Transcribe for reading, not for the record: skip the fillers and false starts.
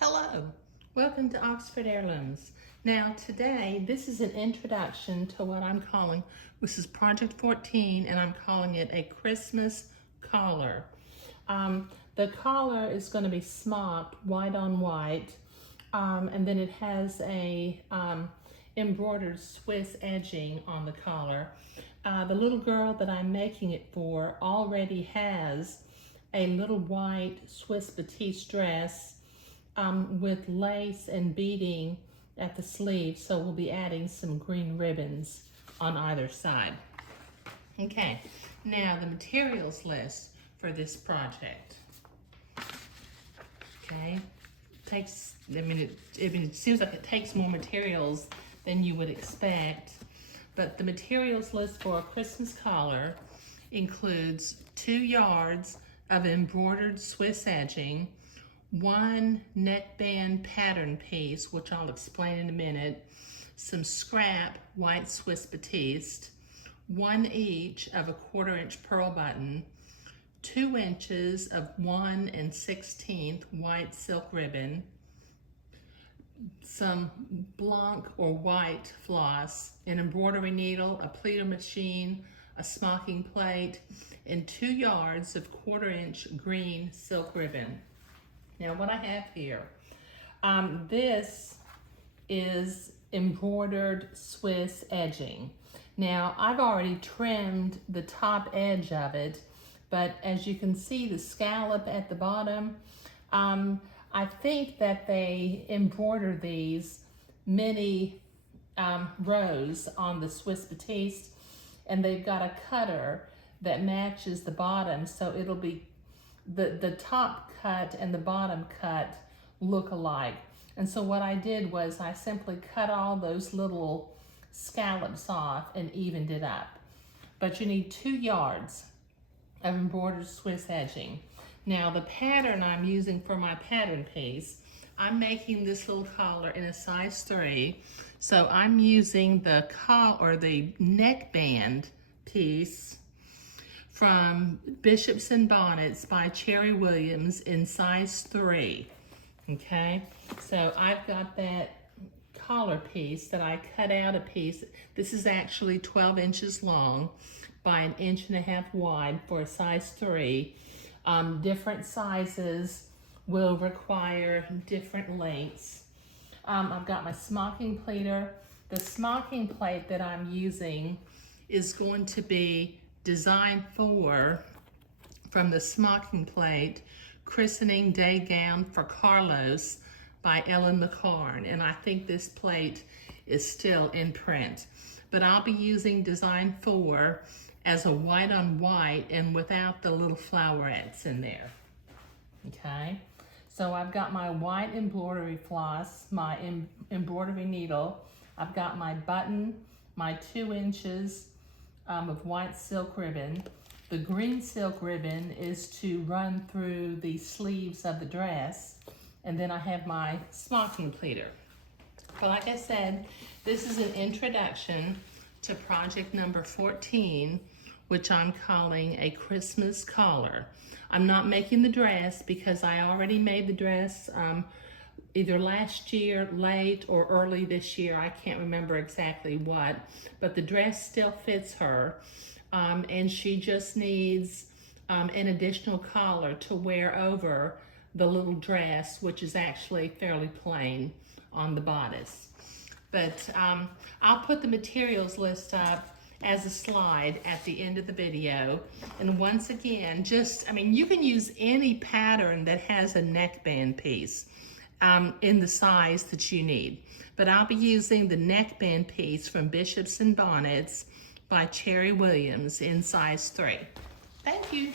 Hello, welcome to Oxford Heirlooms. Now today, this is an introduction to what I'm calling, this is Project 14, and I'm calling it a Christmas collar. The collar is going to be smocked white on white, and then it has a embroidered Swiss edging on the collar. The little girl that I'm making it for already has a little white Swiss batiste dress with lace and beading at the sleeve, so we'll be adding some green ribbons on either side. Okay, now the materials list for this project. Okay, it seems like it takes more materials than you would expect, but the materials list for a Christmas collar includes 2 yards of embroidered Swiss edging, 1 neckband pattern piece, which I'll explain in a minute, some scrap white Swiss batiste, 1 each of a 1/4 inch pearl button, 2 inches of 1 1/16 white silk ribbon, some blanc or white floss, an embroidery needle, a pleater machine, a smocking plate, and 2 yards of 1/4 inch green silk ribbon. Now what I have here, this is embroidered Swiss edging. Now I've already trimmed the top edge of it, but as you can see the scallop at the bottom, I think that they embroider these many rows on the Swiss batiste, and they've got a cutter that matches the bottom, so it'll be the top cut and the bottom cut look alike. And so what I did was I simply cut all those little scallops off and evened it up. But you need 2 yards of embroidered Swiss edging. Now the pattern I'm using for my pattern piece, I'm making this little collar in a size 3. So I'm using the neckband piece from Bishops and Bonnets by Cherry Williams in size 3. Okay, so I've got that collar piece that I cut out a piece. This is actually 12 inches long by 1.5 inches wide for a size 3. Different sizes will require different lengths. I've got my smocking pleater. The smocking plate that I'm using is going to be Design 4 from the smocking plate, Christening Day Gown for Carlos by Ellen McCarn. And I think this plate is still in print. But I'll be using Design 4 as a white on white and without the little flowerettes in there. Okay, so I've got my white embroidery floss, my embroidery needle. I've got my button, my 2 inches of white silk ribbon. The green silk ribbon is to run through the sleeves of the dress. And then I have my smocking pleater. But like I said, this is an introduction to project number 14, which I'm calling a Christmas collar. I'm not making the dress because I already made the dress either last year, late, or early this year. I can't remember exactly what, but the dress still fits her, and she just needs an additional collar to wear over the little dress, which is actually fairly plain on the bodice. But I'll put the materials list up as a slide at the end of the video. And once again, you can use any pattern that has a neckband piece in the size that you need. But I'll be using the neckband piece from Bishops and Bonnets by Cherry Williams in size 3. Thank you.